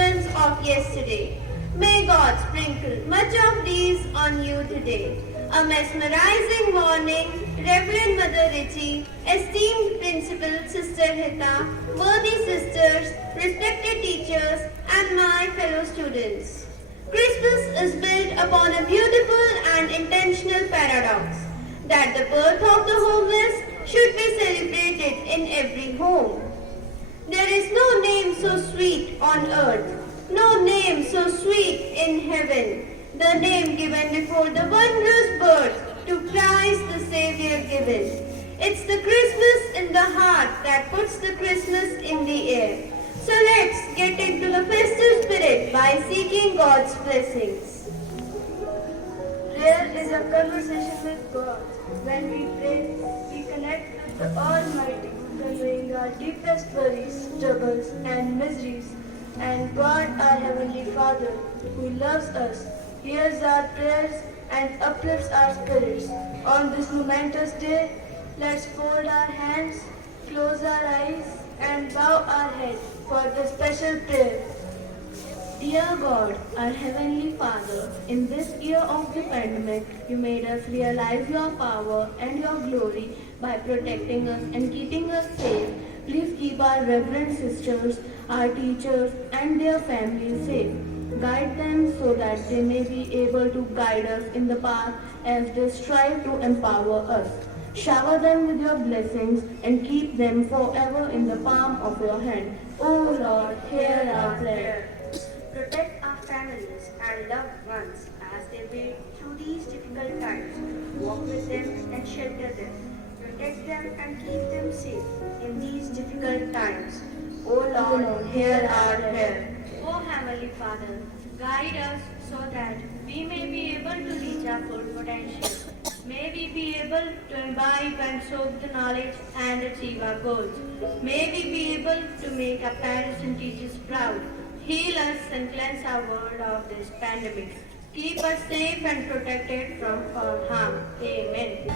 visions of yesterday. May God sprinkle much of these on you today. A mesmerizing morning, Reverend Mother Ritchie, esteemed Principal Sister Hita, worthy sisters, respected teachers, and my fellow students. Christmas is built upon a beautiful and intentional paradox that the birth of the homeless should be celebrated in every home. There is no name so sweet on earth, no name so sweet in heaven, the name given before the wondrous birth to Christ the Savior given. It's the Christmas in the heart that puts the Christmas in the air. So let's get into the festive spirit by seeking God's blessings. Prayer is a conversation with God. When we pray, we connect with the Almighty, conveying our deepest worries, troubles, and miseries. And God, our Heavenly Father, who loves us, hears our prayers and uplifts our spirits. On this momentous day, let's fold our hands, close our eyes, and bow our head for the special prayer. Dear God, our Heavenly Father, in this year of the pandemic, you made us realize your power and your glory by protecting us and keeping us safe. Please keep our reverend sisters, our teachers, and their families safe. Guide them so that they may be able to guide us in the path as they strive to empower us. Shower them with your blessings and keep them forever in the palm of your hand. O Lord, hear our prayer. Protect our families and loved ones as they wade through these difficult times. Walk with them and shelter them. Protect them and keep them safe in these difficult times. O Lord, hear our prayer. O Heavenly Father, guide us so that we may be able to reach our full potential. May we be able to imbibe and soak the knowledge and achieve our goals. May we be able to make our parents and teachers proud. Heal us and cleanse our world of this pandemic. Keep us safe and protected from all harm. Amen.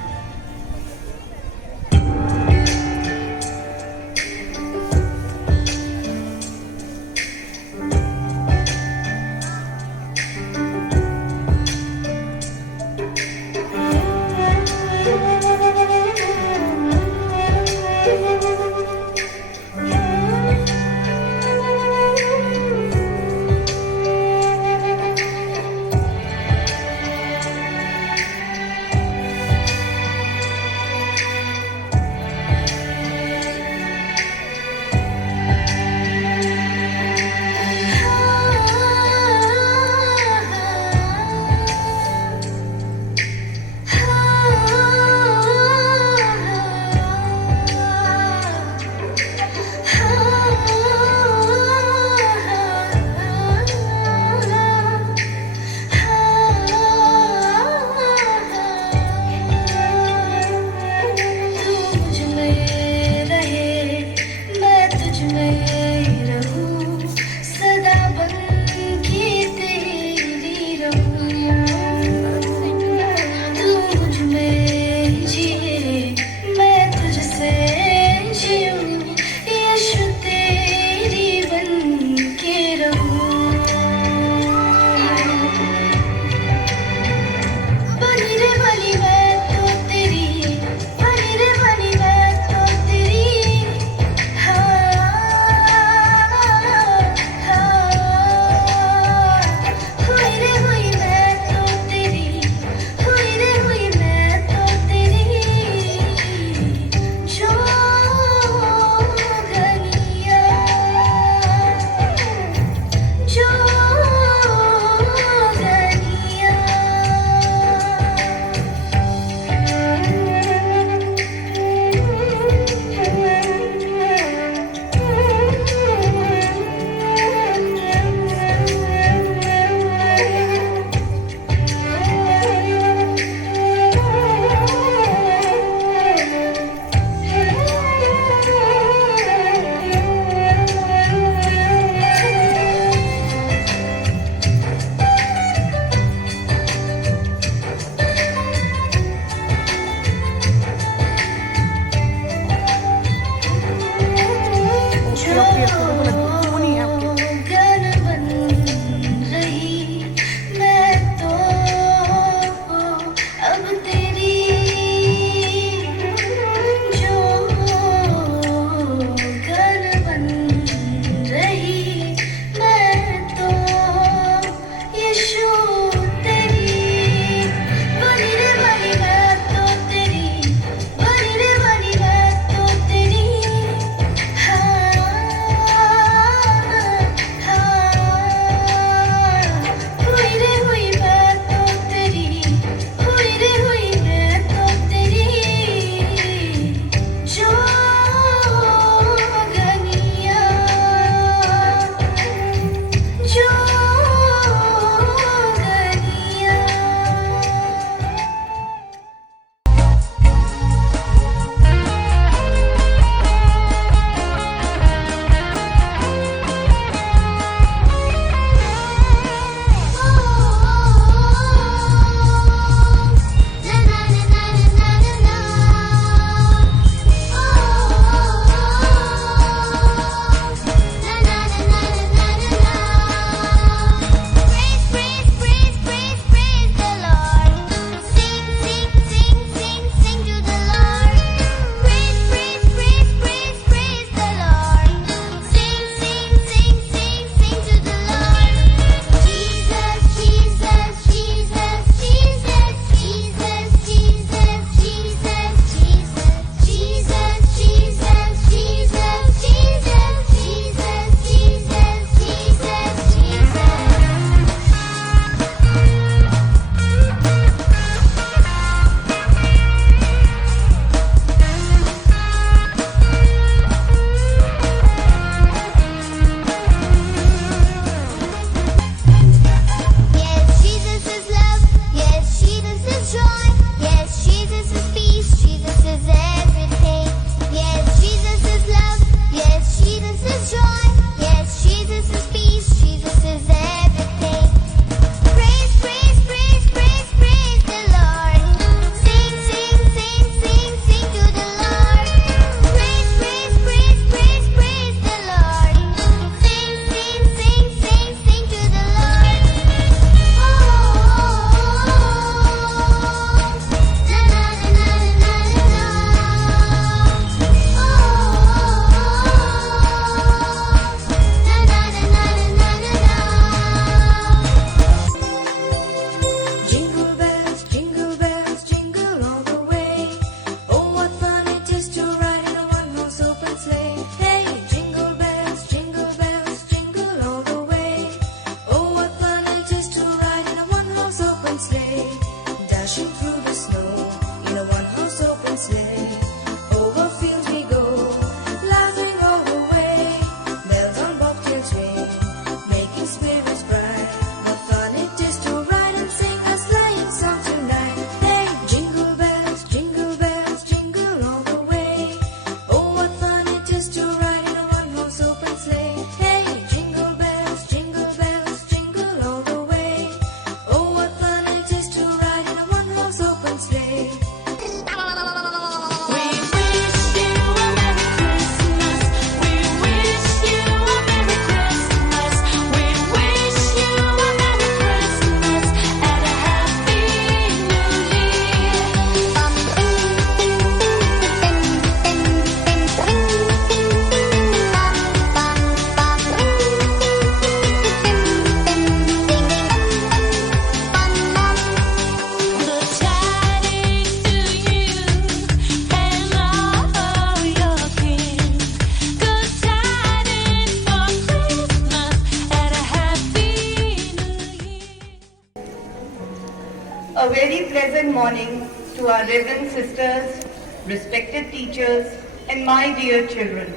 A very pleasant morning to our reverend sisters, respected teachers, and my dear children.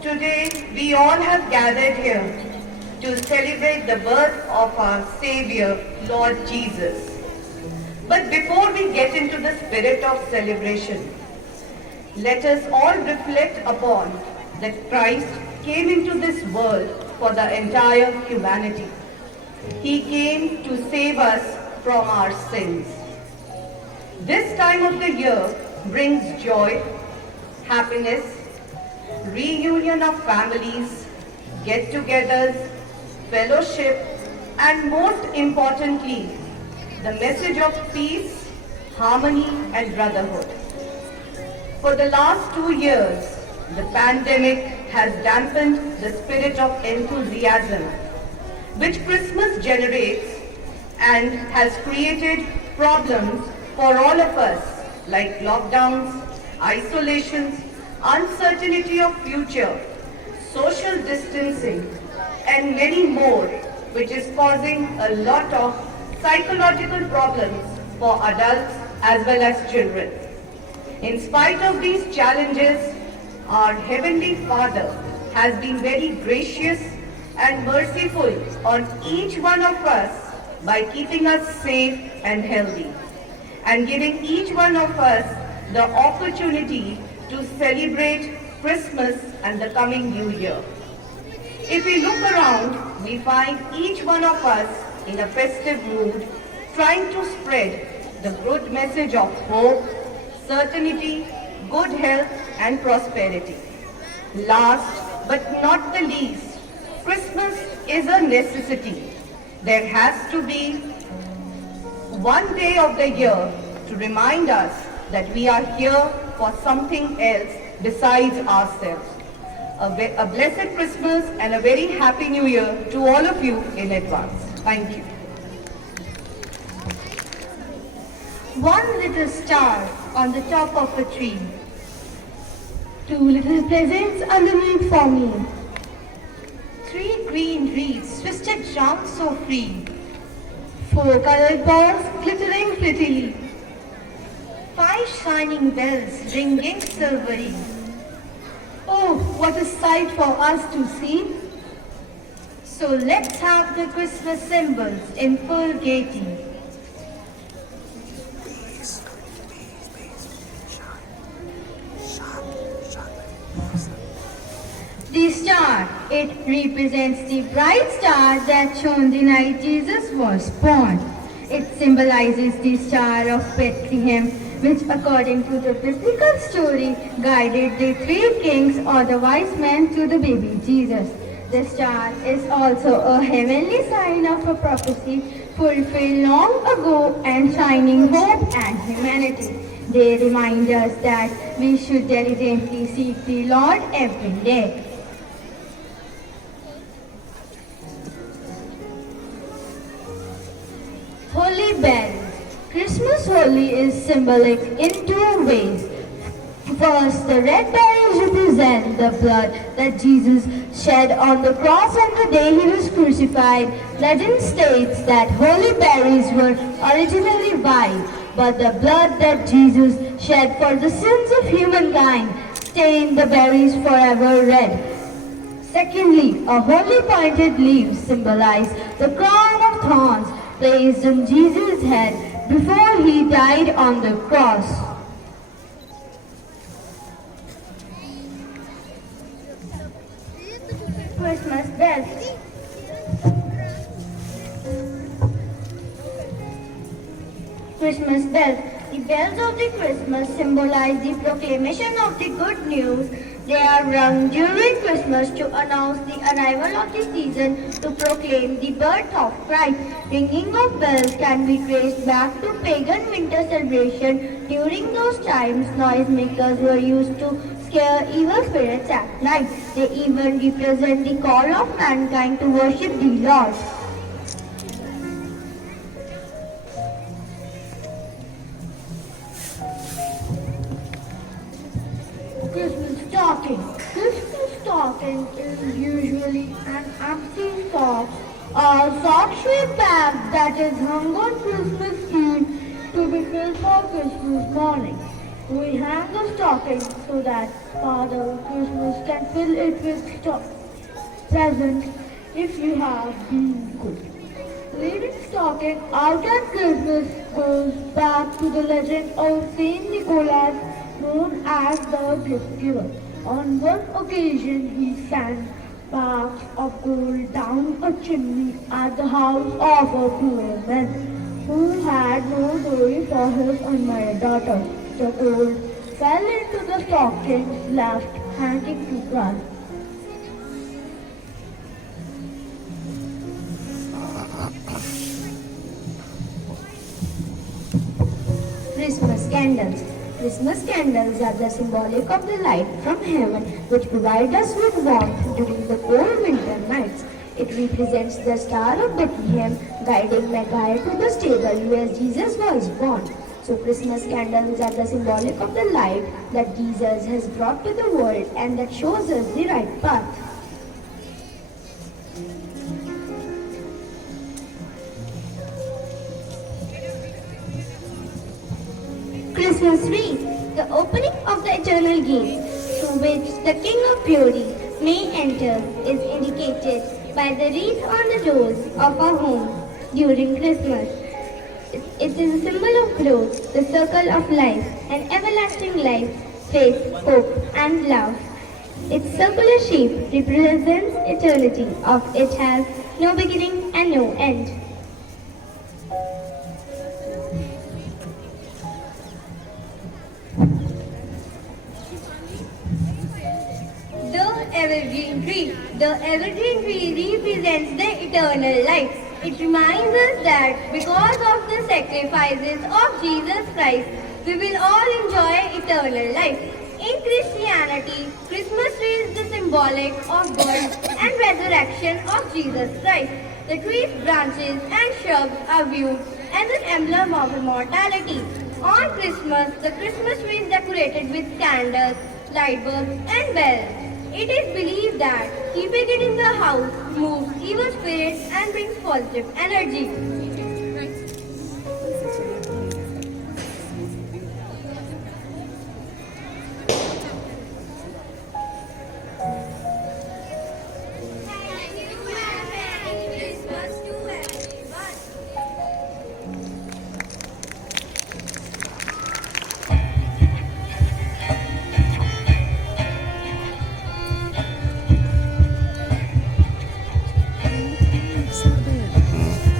Today, we all have gathered here to celebrate the birth of our Savior, Lord Jesus. But before we get into the spirit of celebration, let us all reflect upon that Christ came into this world for the entire humanity. He came to save us from our sins. This time of the year brings joy, happiness, reunion of families, get-togethers, fellowship, and most importantly, the message of peace, harmony, and brotherhood. For the last 2 years, the pandemic has dampened the spirit of enthusiasm which Christmas generates and has created problems for all of us like lockdowns, isolations, uncertainty of future, social distancing, and many more, which is causing a lot of psychological problems for adults as well as children. In spite of these challenges, our Heavenly Father has been very gracious and merciful on each one of us by keeping us safe and healthy and giving each one of us the opportunity to celebrate Christmas and the coming New Year. If we look around, we find each one of us in a festive mood, trying to spread the good message of hope, certainty, good health, and prosperity. Last but not the least, Christmas is a necessity. There has to be one day of the year to remind us that we are here for something else besides ourselves. A blessed Christmas and a very happy New Year to all of you in advance. Thank you. One little star on the top of a tree. 2 little presents underneath for me. 3 green reeds twisted round so free. 4 colored balls glittering prettily. 5 shining bells ringing silvery. Oh, what a sight for us to see! So let's have the Christmas symbols in full gaiety. The star, it represents the bright star that shone the night Jesus was born. It symbolizes the star of Bethlehem, which according to the biblical story guided the 3 kings or the wise men to the baby Jesus. The star is also a heavenly sign of a prophecy fulfilled long ago and shining hope and humanity. They remind us that we should diligently seek the Lord every day. Holy bells. Christmas holy is symbolic in 2 ways. First, the red berries represent the blood that Jesus shed on the cross on the day he was crucified. Legend states that holy berries were originally white, but the blood that Jesus shed for the sins of humankind stained the berries forever red. Secondly, a holy pointed leaf symbolized the crown of thorns placed on Jesus' head before he died on the cross. Christmas bells. Christmas bells. The bells of the Christmas symbolize the proclamation of the good news. They are rung during Christmas to announce the arrival of the season, to proclaim the birth of Christ. Ringing of bells can be traced back to pagan winter celebration. During those times, noisemakers were used to scare evil spirits at night. They even represent the call of mankind to worship the Lord. Christmas stocking. Christmas stocking is usually an empty sock A sock-shaped bag that is hung on Christmas Eve to be filled for Christmas morning. We hang the stocking so that Father Christmas can fill it with presents if you have been good. Leaving stocking out at Christmas goes back to the legend of Saint Nicholas, known as the gift giver. On one occasion, he sent bags of gold down a chimney at the house of a poor man who had no dowry for his unmarried daughter. The gold fell into the stockings left hanging to dry. Christmas candles. Christmas candles are the symbolic of the light from heaven which provide us with warmth during the cold winter nights. It represents the star of Bethlehem guiding Magi to the stable where Jesus was born. So Christmas candles are the symbolic of the light that Jesus has brought to the world and that shows us the right path. Christmas wreath, the opening of the eternal gate through which the King of Glory may enter, is indicated by the wreath on the doors of our home during Christmas. It is a symbol of growth, the circle of life, and everlasting life, faith, hope, and love. Its circular shape represents eternity, of it has no beginning and no end. The evergreen tree. The evergreen tree represents the eternal life. It reminds us that because of the sacrifices of Jesus Christ, we will all enjoy eternal life. In Christianity, Christmas tree is the symbolic of birth and resurrection of Jesus Christ. The tree's branches and shrubs are viewed as an emblem of immortality. On Christmas, the Christmas tree is decorated with candles, light bulbs, and bells. It is believed that keeping it in the house moves evil spirits and brings positive energy.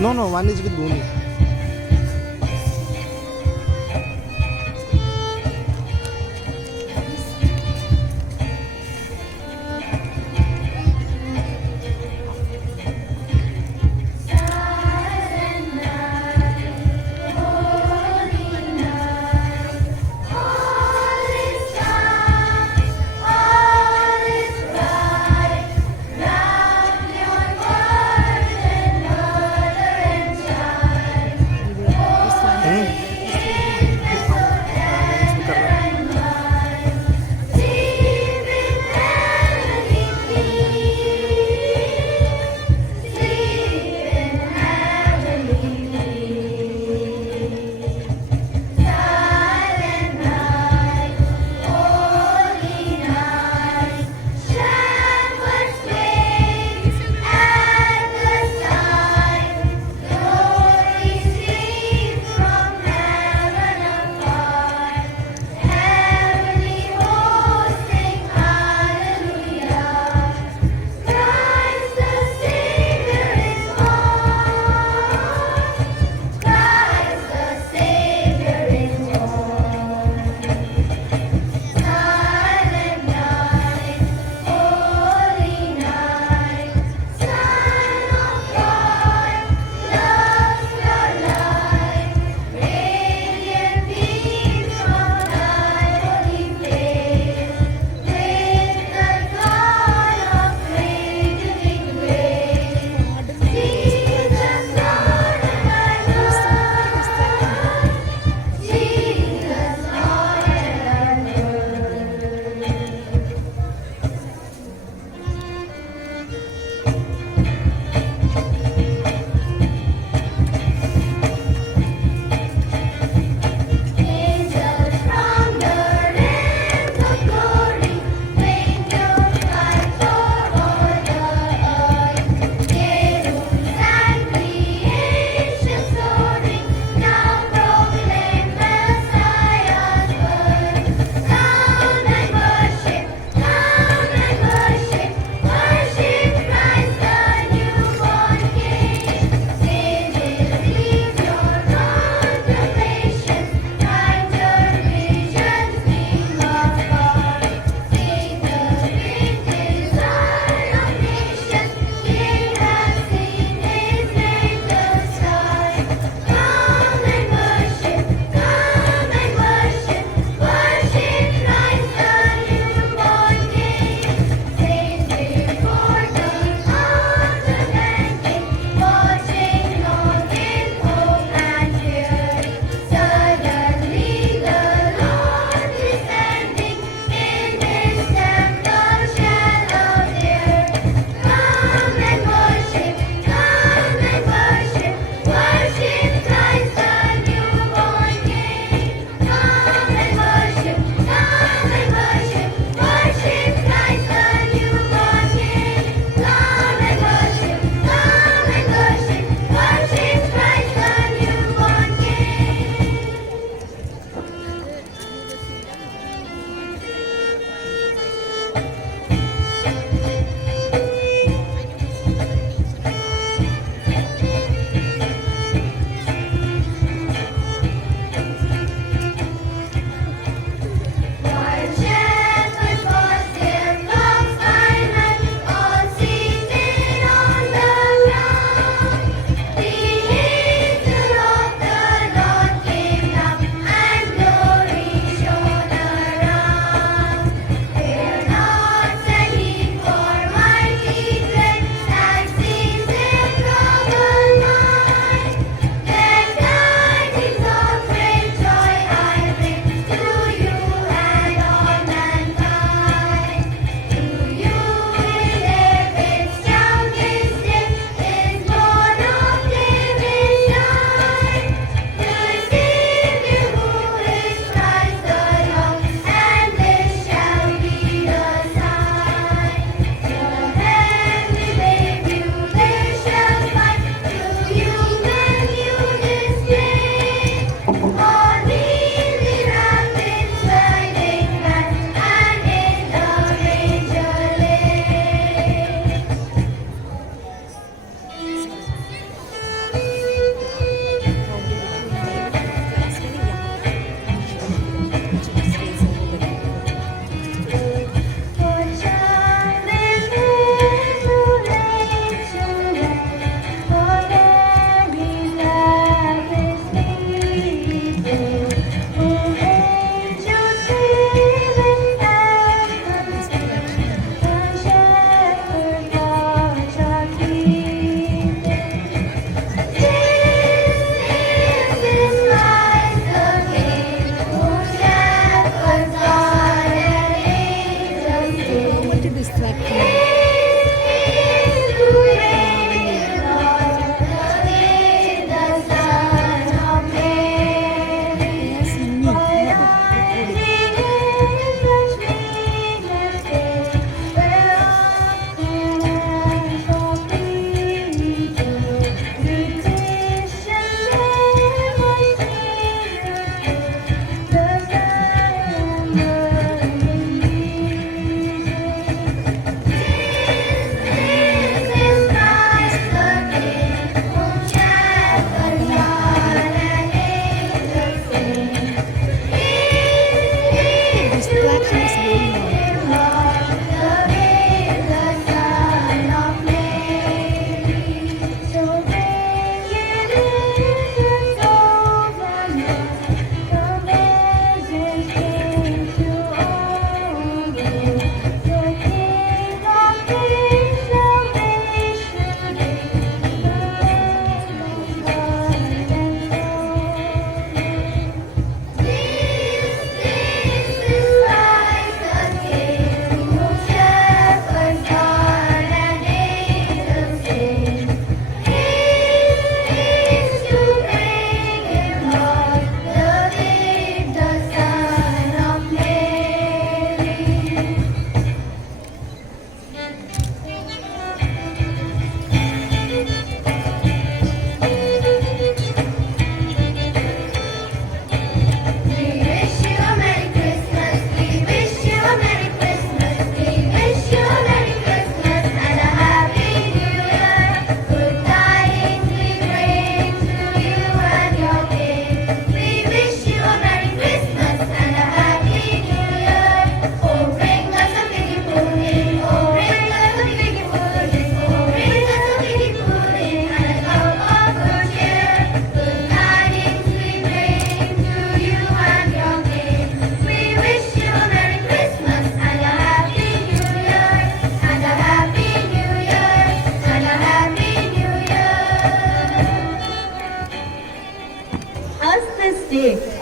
No, one is with Bhumi.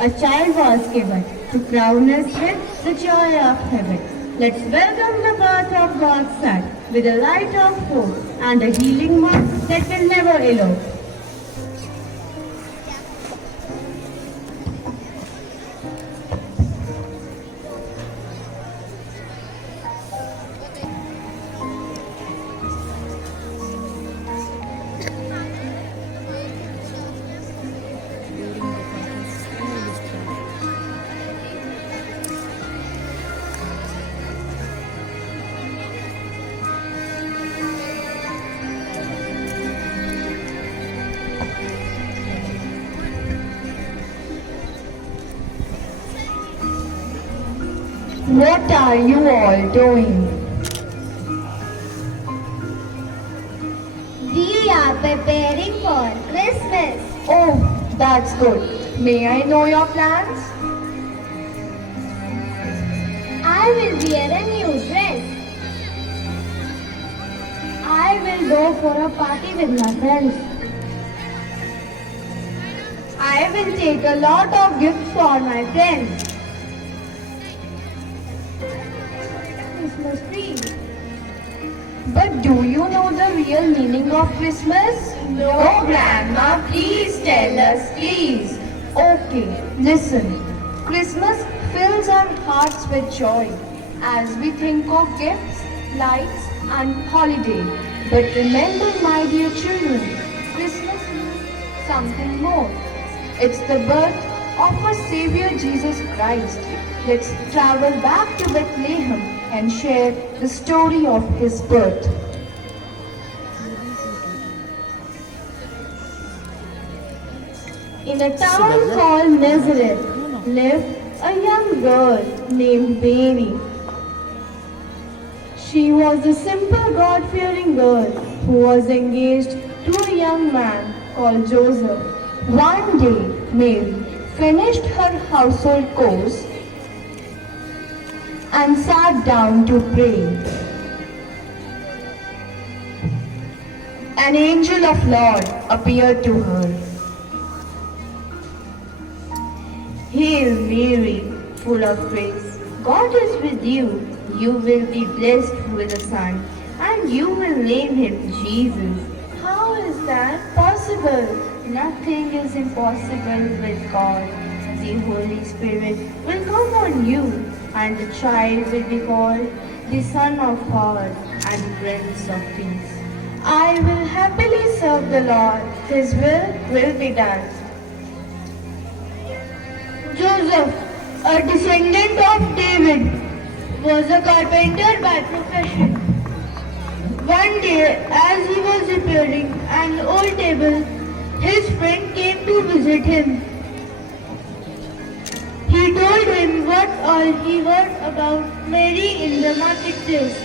a child was given to crown us with the joy of heaven. Let's welcome the birth of God's Son with a light of hope and a healing word that will never elope. What are you all doing? We are preparing for Christmas. Oh, that's good. May I know your plans? I will wear a new dress. I will go for a party with my friends. I will take a lot of gifts for my friends. Christmas tree. But do you know the real meaning of Christmas? No, Grandma. Please tell us, please. Okay, listen. Christmas fills our hearts with joy as we think of gifts, lights, and holiday. But remember, my dear children, Christmas means something more. It's the birth of our Savior Jesus Christ. Let's travel back to Bethlehem and share the story of his birth. In a town called Nazareth lived a young girl named Mary. She was a simple God-fearing girl who was engaged to a young man called Joseph. One day, Mary finished her household chores and sat down to pray. An angel of Lord appeared to her. Hail Mary, full of grace, God is with you. You will be blessed with a son, and you will name him Jesus. How is that possible? Nothing is impossible with God. The Holy Spirit will come on you, and the child will be called the Son of God and the Prince of Peace. I will happily serve the Lord. His will be done. Joseph, a descendant of David, was a carpenter by profession. One day, as he was repairing an old table, his friend came to visit him. He told him what all he heard about Mary in the marketplace.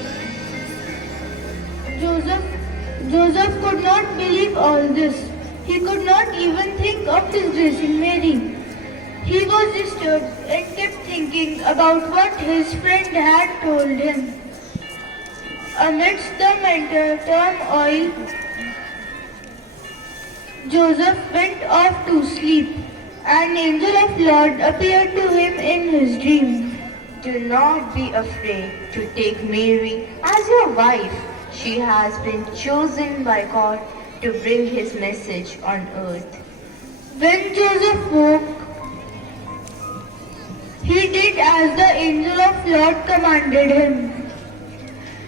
Joseph could not believe all this. He could not even think of disgracing Mary. He was disturbed and kept thinking about what his friend had told him. Amidst the mental turmoil, Joseph went off to sleep. An angel of Lord appeared to him in his dream. Do not be afraid to take Mary as your wife. She has been chosen by God to bring his message on earth. When Joseph woke, he did as the angel of Lord commanded him.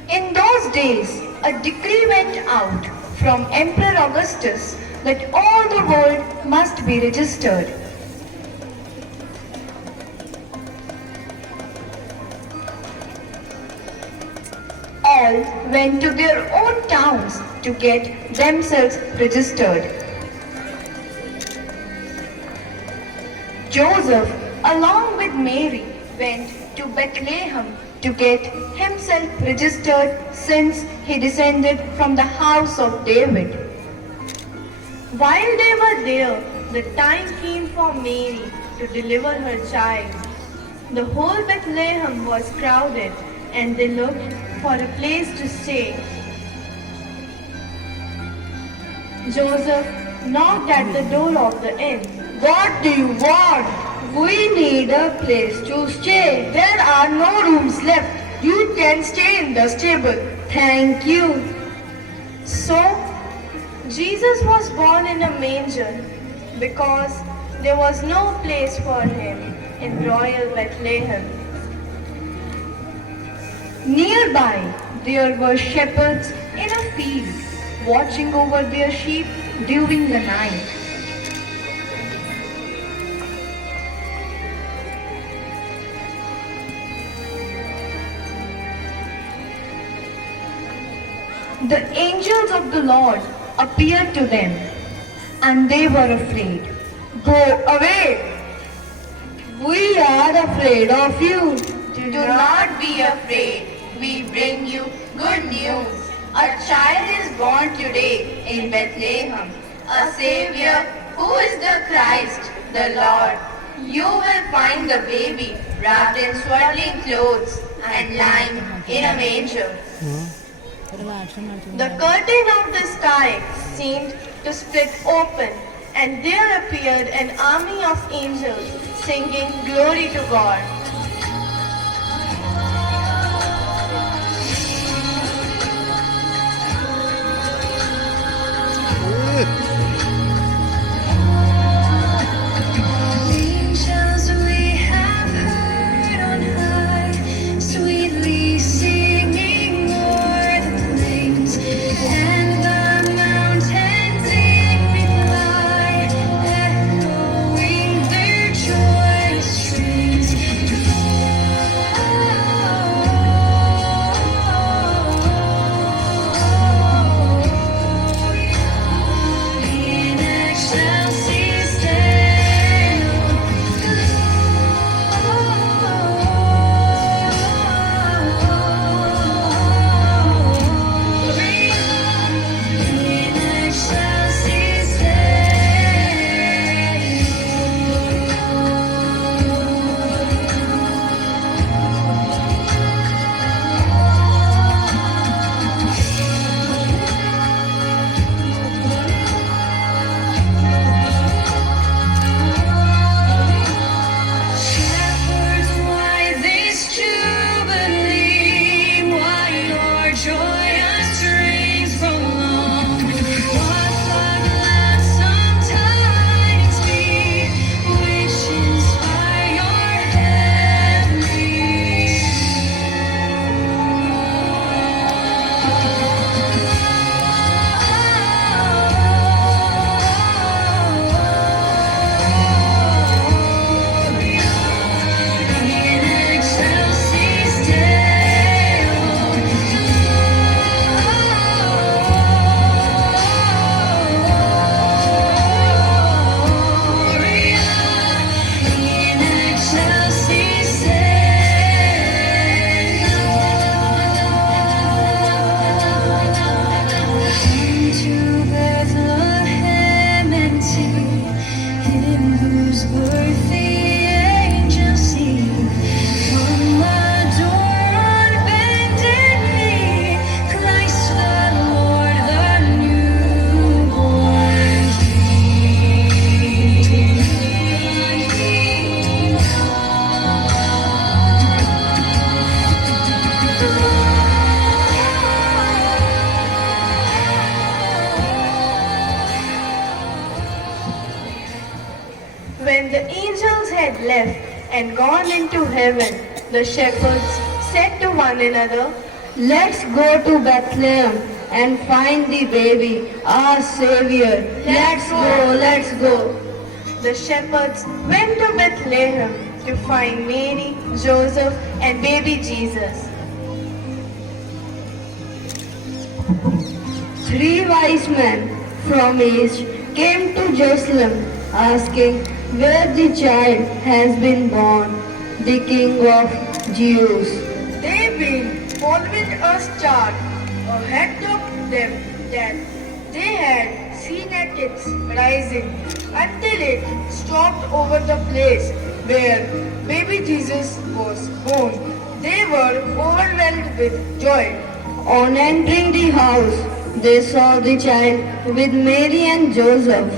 In those days, a decree went out from Emperor Augustus that all the world must be registered. All went to their own towns to get themselves registered. Joseph, along with Mary, went to Bethlehem to get himself registered since he descended from the house of David. While they were there, the time came for Mary to deliver her child. The whole Bethlehem was crowded and they looked for a place to stay. Joseph knocked at the door of the inn. What do you want? We need a place to stay. There are no rooms left. You can stay in the stable. Thank you. So, Jesus was born in a manger because there was no place for him in royal Bethlehem. Nearby, there were shepherds in a field watching over their sheep during the night. The angels of the Lord appeared to them, and they were afraid. Go away! We are afraid of you. Do not be afraid. We bring you good news. A child is born today in Bethlehem, a Savior who is the Christ, the Lord. You will find the baby wrapped in swaddling clothes and lying in a manger. The curtain of the sky seemed to split open, and there appeared an army of angels singing glory to God. Angels we have heard on high, sweetly singing o'er the plains, and the mountains in reply, echoing their joyous strains. In excelsis Shepherds, why this jubilee? Why your joyous strains prolong? What the gladsome tidings be, which inspire your in excelsis in excelsis to Bethlehem and see him whose birth the angels sing. From adore on bended knee, Christ the Lord, the newborn When the angels had left and gone into heaven, the shepherds said to one another, Let's go to Bethlehem and find the baby, our Savior. Let's go. The shepherds went to Bethlehem to find Mary, Joseph, and baby Jesus. 3 wise men from east came to Jerusalem, asking where the child has been born, the King of Jews. They've been following a star ahead of them that they had seen at its rising until it stopped over the place where baby Jesus was born. They were overwhelmed with joy. On entering the house, they saw the child with Mary and Joseph.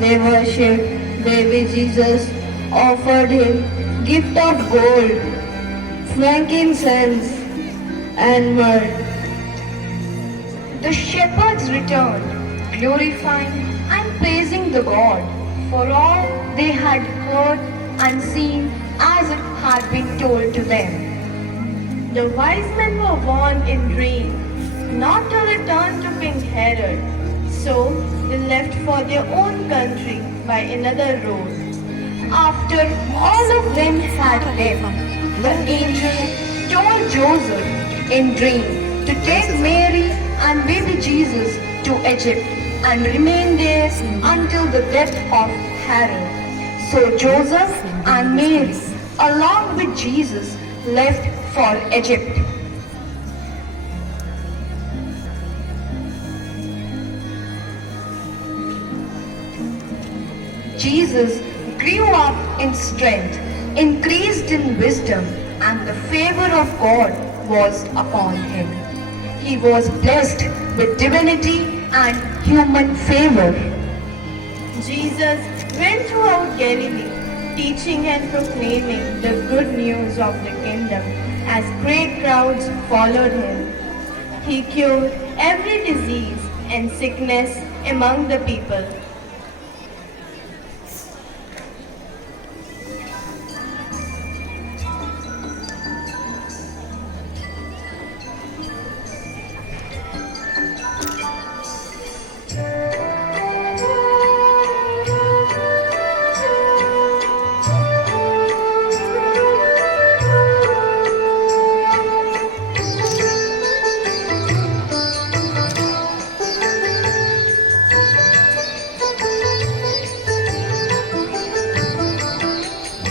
They worshipped baby Jesus offered him gift of gold, frankincense, and myrrh. The shepherds returned, glorifying and praising the God for all they had heard and seen as it had been told to them. The wise men were warned in dream not to return to King Herod, so they left for their own country by another road. After all of them had left, the angel told Joseph in dream to take Mary and baby Jesus to Egypt and remain there until the death of Herod. So Joseph and Mary, along with Jesus, left for Egypt. Jesus grew up in strength, increased in wisdom, and the favor of God was upon him. He was blessed with divinity and human favor. Jesus went throughout Galilee, teaching and proclaiming the good news of the kingdom as great crowds followed him. He cured every disease and sickness among the people.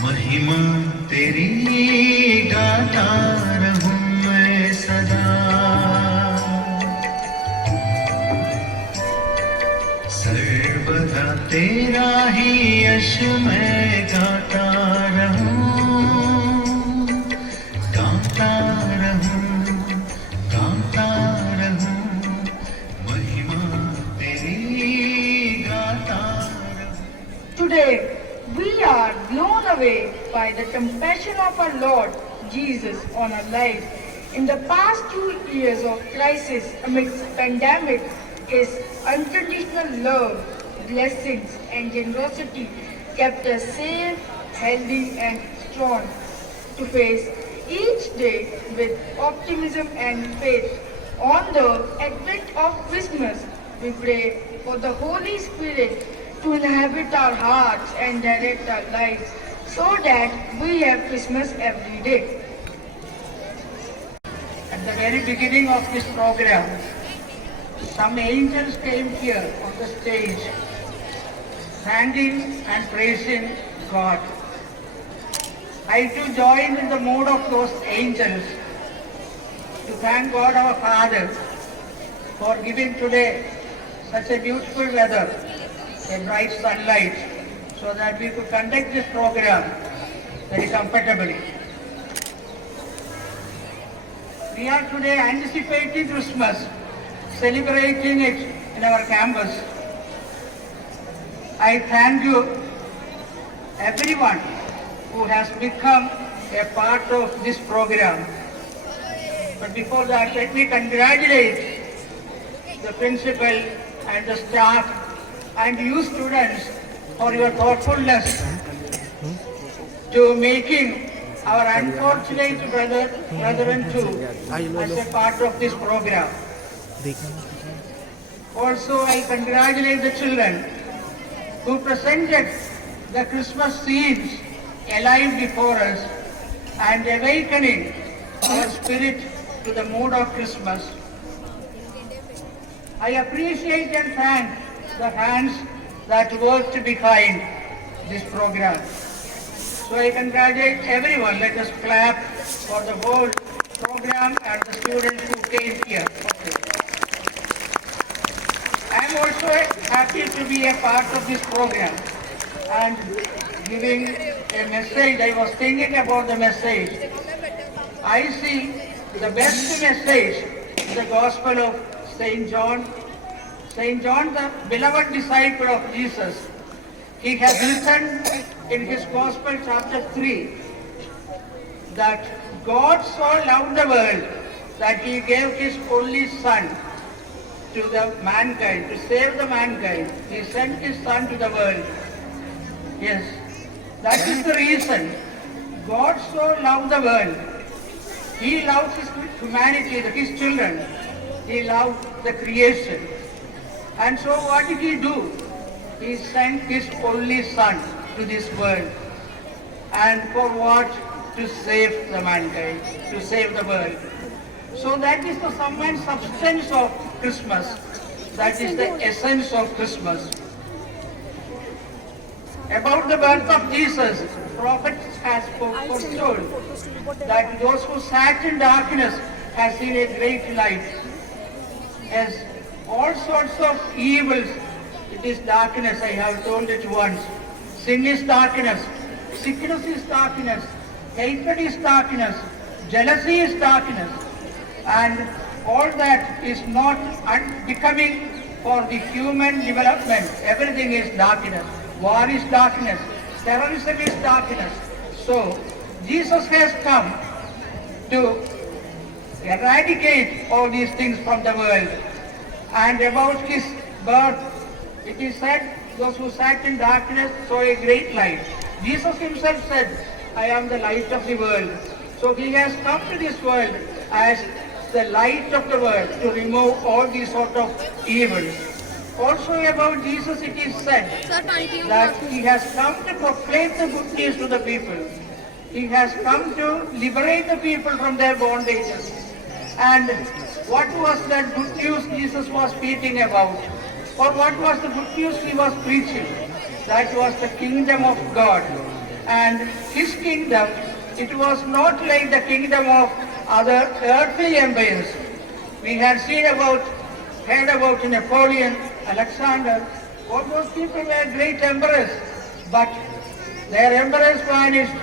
महिमा तेरी गाता रहूं मैं सदा, सर्वदा तेरा ही यश मैं गाता रहूं, गाता रहूं, गाता रहूं, महिमा तेरी गाता रहूं। Today, we are blown away by the compassion of our Lord Jesus on our lives. In the past 2 years of crisis amidst pandemic, His unconditional love, blessings and generosity kept us safe, healthy and strong to face each day with optimism and faith. On the advent of Christmas, we pray for the Holy Spirit to inhabit our hearts and direct our lives so that we have Christmas every day. At the very beginning of this program, some angels came here on the stage, thanking and praising God. I too join in the mood of those angels to thank God our Father for giving today such a beautiful weather, a bright sunlight, so that we could conduct this program very comfortably. We are today anticipating Christmas, celebrating it in our campus. I thank you, everyone who has become a part of this program. But before that, let me congratulate the principal and the staff and you students for your thoughtfulness to making our unfortunate brethren too as a part of this program. Also, I congratulate the children who presented the Christmas scenes alive before us and awakening our spirit to the mood of Christmas. I appreciate and thank the hands that worked behind this program. So I congratulate everyone. Let us clap for the whole program and the students who came here. I am also happy to be a part of this program and giving a message. I was thinking about the message. I see the best message in the Gospel of St. John. St. John, the beloved disciple of Jesus, he has written in his Gospel chapter 3 that God so loved the world that he gave his only son to the mankind, to save the mankind. He sent his son to the world. Yes, that is the reason God so loved the world. He loved his humanity, his children. He loved the creation. And so what did he do? He sent his only son to this world. And for what? To save the mankind, to save the world. So that is the sum and substance of Christmas. That is the essence of Christmas. About the birth of Jesus, prophets has foretold that those who sat in darkness have seen a great light. As all sorts of evils, it is darkness, I have told it once. Sin is darkness, sickness is darkness, hatred is darkness, jealousy is darkness, and all that is not unbecoming for the human development. Everything is darkness. War is darkness, terrorism is darkness. So Jesus has come to eradicate all these things from the world. And about his birth, it is said, those who sat in darkness saw a great light. Jesus himself said, I am the light of the world. So he has come to this world as the light of the world to remove all these sort of evils. Also about Jesus it is said that he has come to proclaim the good news to the people. He has come to liberate the people from their bondages. And what was that good news Jesus was speaking about? Or what was the good news he was preaching? That was the kingdom of God. And his kingdom, it was not like the kingdom of other earthly empires. We had heard about Napoleon, Alexander. All those people were great emperors. But their emperors vanished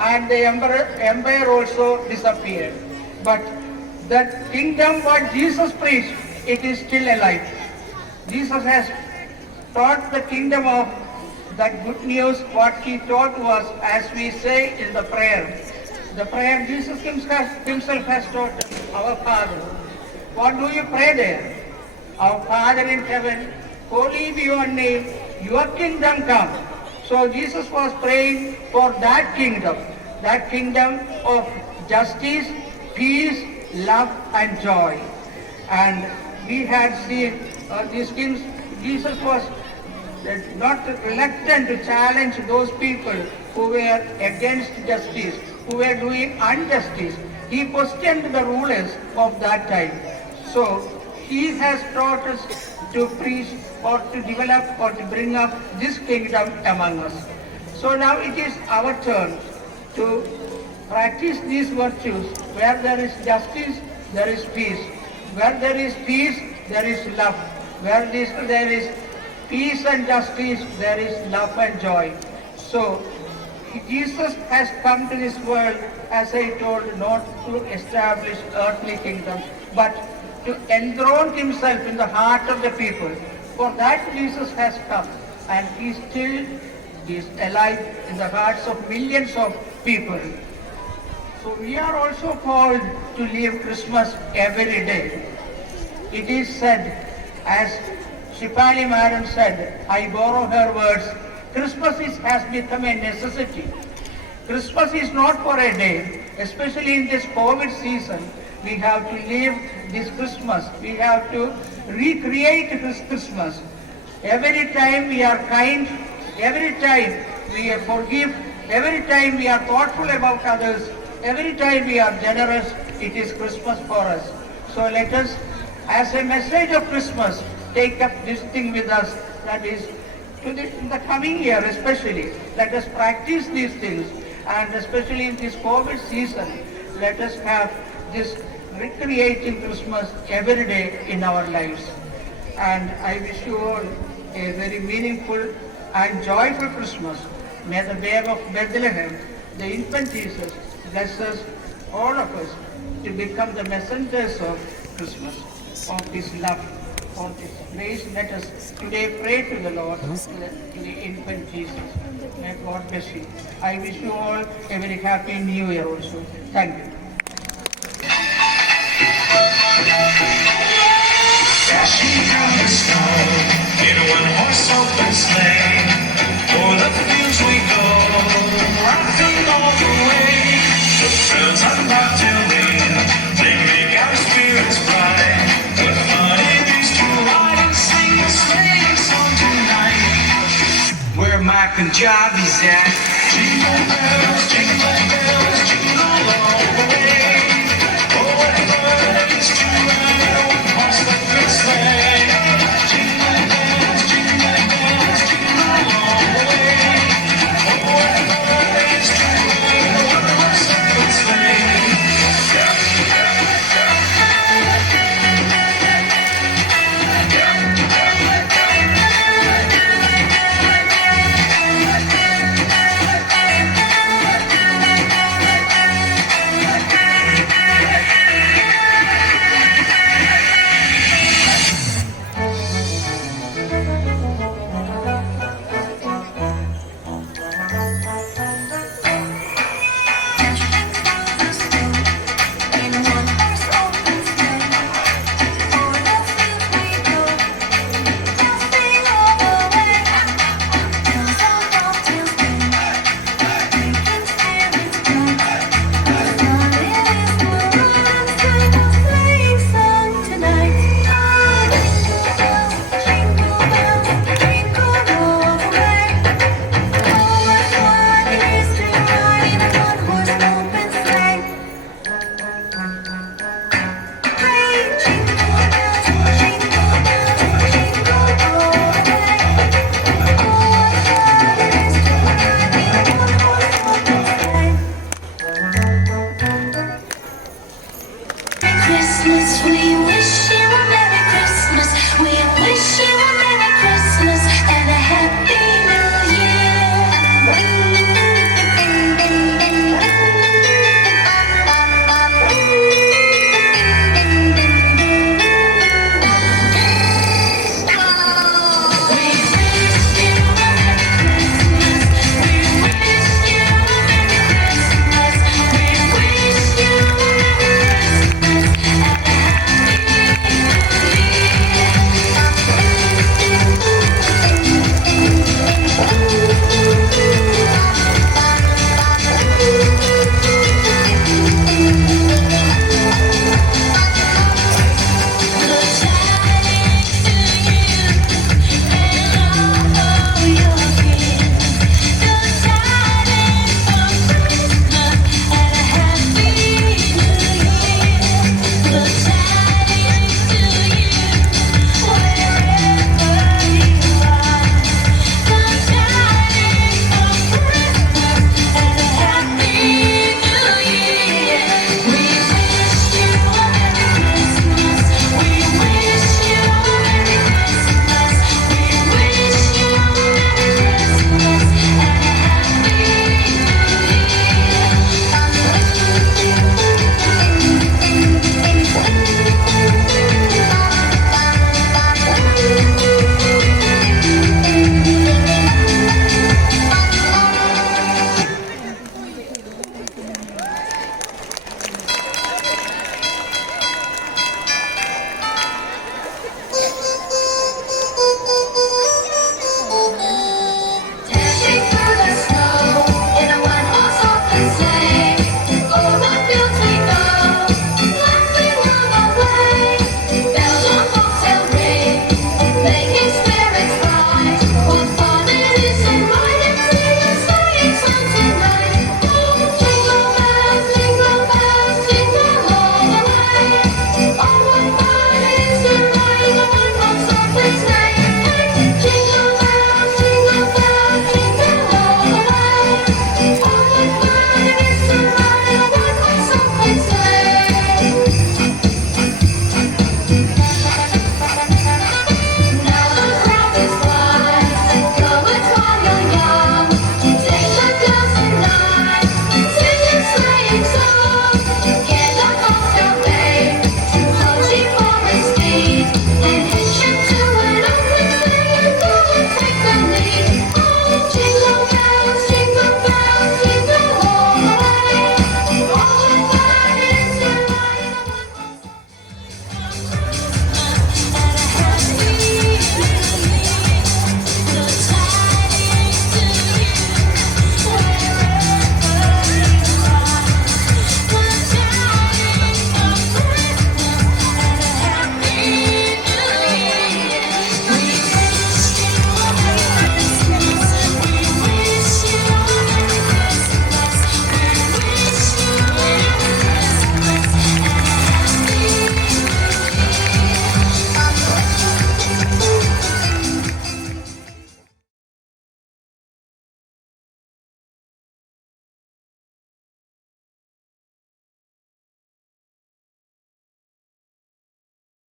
and the empire also disappeared. But the kingdom what Jesus preached, it is still alive. Jesus has taught the kingdom of that good news. What he taught was, as we say in the prayer Jesus himself has taught us, our Father. What do you pray there? Our Father in heaven, holy be your name, your kingdom come. So Jesus was praying for that kingdom of justice, peace, love and joy. And we had seen these things. Jesus was not reluctant to challenge those people who were against justice, who were doing injustice. He questioned the rulers of that time. So he has taught us to preach or to develop or to bring up this kingdom among us. So now it is our turn to practice these virtues. Where there is justice, there is peace. Where there is peace, there is love. Where there is peace and justice, there is love and joy. So Jesus has come to this world, as I told, not to establish earthly kingdoms, but to enthrone himself in the heart of the people. For that Jesus has come, and he still is alive in the hearts of millions of people. So we are also called to live Christmas every day. It is said, as Shipali Madam said, I borrow her words, Christmas has become a necessity. Christmas is not for a day, especially in this COVID season. We have to live this Christmas. We have to recreate this Christmas. Every time we are kind, every time we forgive, every time we are thoughtful about others, every time we are generous, it is Christmas for us. So let us, as a message of Christmas, take up this thing with us, that is, in the coming year especially, let us practice these things, and especially in this COVID season, let us have this recreating Christmas every day in our lives. And I wish you all a very meaningful and joyful Christmas. May the babe of Bethlehem, the infant Jesus, bless us, all of us, to become the messengers of Christmas, of his love. for this grace. Let us today pray to the Lord, to the infant Jesus. May God bless you. I wish you all a very happy new year also. Thank you. Dashing down the snow in a one-horse open sleigh. O'er the fields we go, laughing all the way. The bells undoubtedly, they make our spirits bright. What fun it is to ride and sing the sleighing song tonight. Where my Punjabi's at? Jingle bells, jingle all the way. Oh, what fun it is to ride on a horse open sleigh.